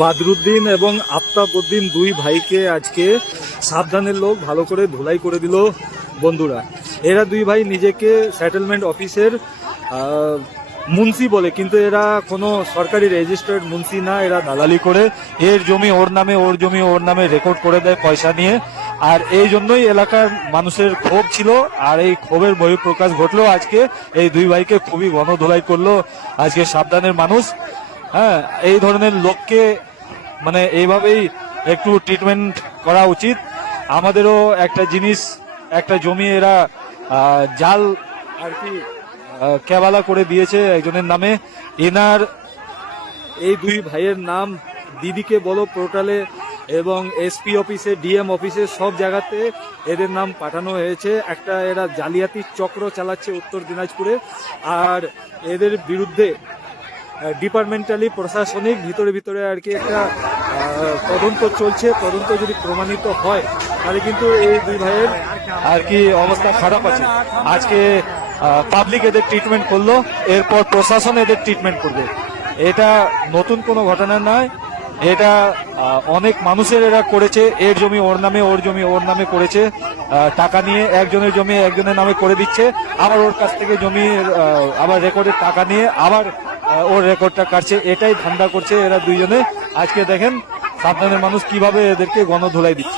বাদরুদ্দিন এবং আফতাবউদ্দিন দুই ভাইকে আজকে সাবধানের লোক ভালো করে ধুলাই করে দিল বন্ধুরা। এরা দুই ভাই নিজেকে সেটেলমেন্ট অফিসের মুন্সি বলে, কিন্তু এরা কোনো সরকারি রেজিস্টার্ড মুন্সি না, এরা দালালি করে এর জমি ওর নামে, ওর জমি ওর নামে রেকর্ড করে দেয় পয়সা নিয়ে। আর এই জন্যই এলাকার মানুষের ক্ষোভ ছিল, আর এই ক্ষোভের বহিঃপ্রকাশ ঘটলো আজকে। এই দুই ভাইকে খুবই গণধোলাই করলো আজকে সাবধানের মানুষ। হ্যাঁ, এই ধরনের লোককে মানে এইভাবেই একটু ট্রিটমেন্ট করা উচিত। আমাদেরও একটা জিনিস, একটা জমি এরা জাল আর কি কেবালা করে দিয়েছে একজনের নামে। এনার এই দুই ভাইয়ের নাম দিদিকে বলো পোর্টালে এবং এসপি অফিসে, ডিএম অফিসে, সব জায়গাতে এদের নাম পাঠানো হয়েছে। একটা এরা জালিয়াতি চক্র চালাচ্ছে উত্তর দিনাজপুরে, আর এদের বিরুদ্ধে ডিপার্টমেন্টালি প্রশাসনিক ভিতরে ভিতরে আর কি একটা তদন্ত চলছে। তদন্ত যদি প্রমাণিত হয় তাহলে কিন্তু এই দুই ভাইয়ের আর কি অবস্থা খারাপ আছে। আজকে পাবলিক এদের ট্রিটমেন্ট করলো, এরপর প্রশাসন এদের ট্রিটমেন্ট করবে। এটা নতুন কোনো ঘটনা নয়, এটা অনেক মানুষের এরা করেছে। এর জমি ওর নামে, ওর জমি ওর নামে করেছে, টাকা নিয়ে একজনের জমি একজনের নামে করে দিচ্ছে, আবার ওর কাছ থেকে জমি আবার রেকর্ডের টাকা নিয়ে আবার ওর রেকর্ডটা কাটছে। এটাই ধান্দা করছে এরা দুইজনে। আজকে দেখেন সাবধানের মানুষ কিভাবে এদেরকে গণধোলাই দিচ্ছে।